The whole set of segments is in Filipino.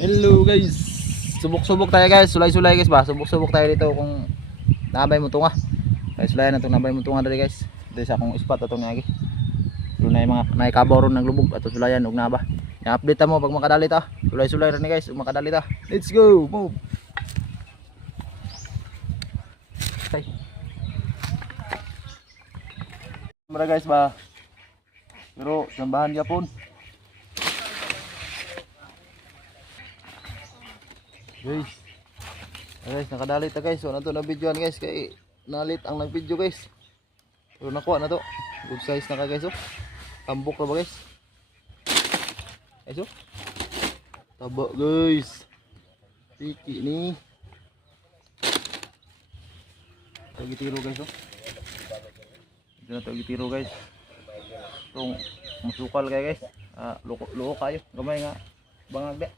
Hello guys. Subok-subok tayo guys. Sulay-sulay guys ba. Subok-subok tayo dito kung nabay mo tunga. Kaya sulayan na itong nabay mo tunga dali guys. Dito sa akong spot atong nagi. Doon na yung mga naikabaw ron ng lubog at sulayan og naba. I-update mo pag makadali ta. Sulay-sulay rin guys, ug makadali ta. Let's go. Move. Tay. Mara guys ba. Pero sambahan gyapon. Guys, nakadali ta guys. So na to na videoan guys kay nalit ang nag-video guys. Pero nakuha na to. Good size na ka guys oh. Tambok na ba guys? Guys oh. Taba guys. Piki ni. Tagitiro guys oh. Ito na tagitiro guys. Itong masukal kaya guys. Luko kayo. Gamay nga bangag de.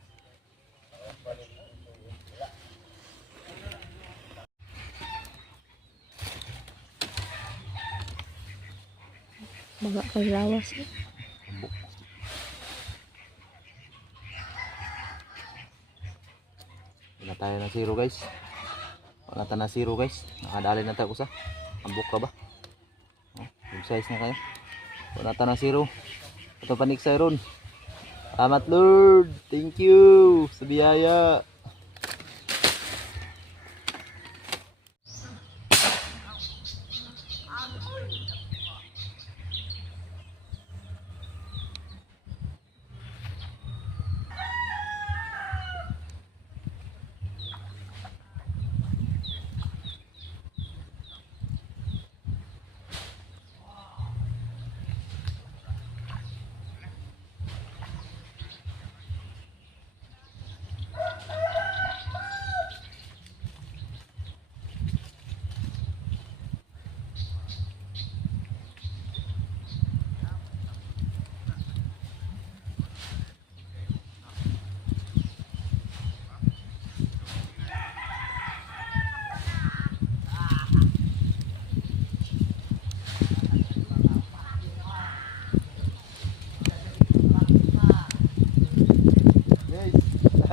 Baga kay lawas. Wala tayo na zero guys. Wala tayo na zero guys. Nakadali na tayo sa. Ambok ka ba? Good size na kayo. Wala tayo na zero. Ito panik sa ron. Salamat Lord. Thank you sa biyaya.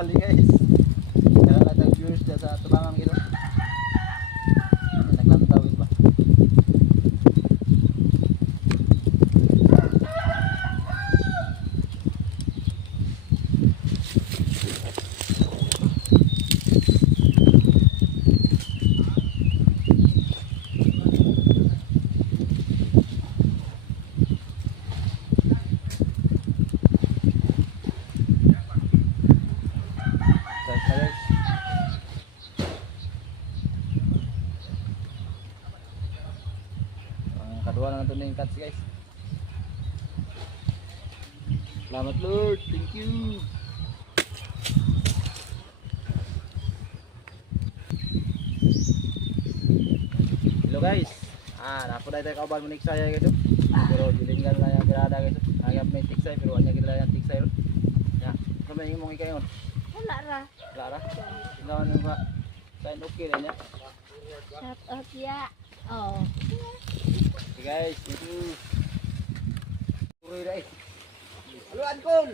Dali guys. Kaya natin viewers dyan sa tubangan gitu. Naglantawin ba? Kadua na natin yung cuts guys. Salamat Lord. Thank you. Hello guys. Napo na tayo kauban mo niksaya gitu. Pero dilinggan na yung birada guys. Agap may tiksay pero anya gila yung tiksay. Ya, kamay yung mong ikayon. Wala ra. Wala ra. Tingnan mo ba. Sign okay na niya. Shut up ya. Oh. Okay guys, thank you. Puri dai. Halo Ankol.